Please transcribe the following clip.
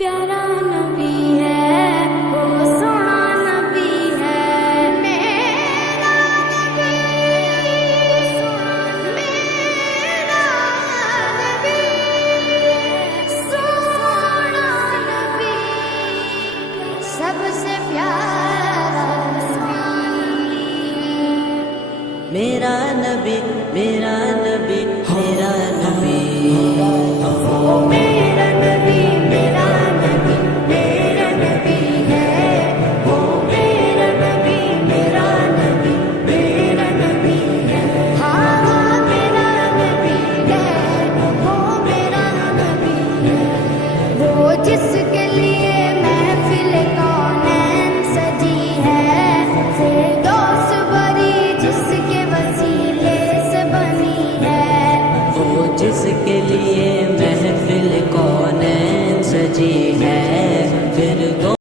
پیارا نبی ہے وہ سونا نبی ہے میرا نبی میرا نبی سونا نبی سب سے پیارا نبی میرا نبی میرا نبی میرا نبی میرا نبی میرا نبی میرا نبی ہے وہ میرا نبی میرا نبی میرا نبی ہے ہاں ہاں میرا نبی ہے وہ میرا نبی ہے وہ جس کے لیے محفل کونین سجی ہے فردوس بری جس کے وسیلے سے بنی ہے وہ جس کے لیے محفل کونین سجی ہے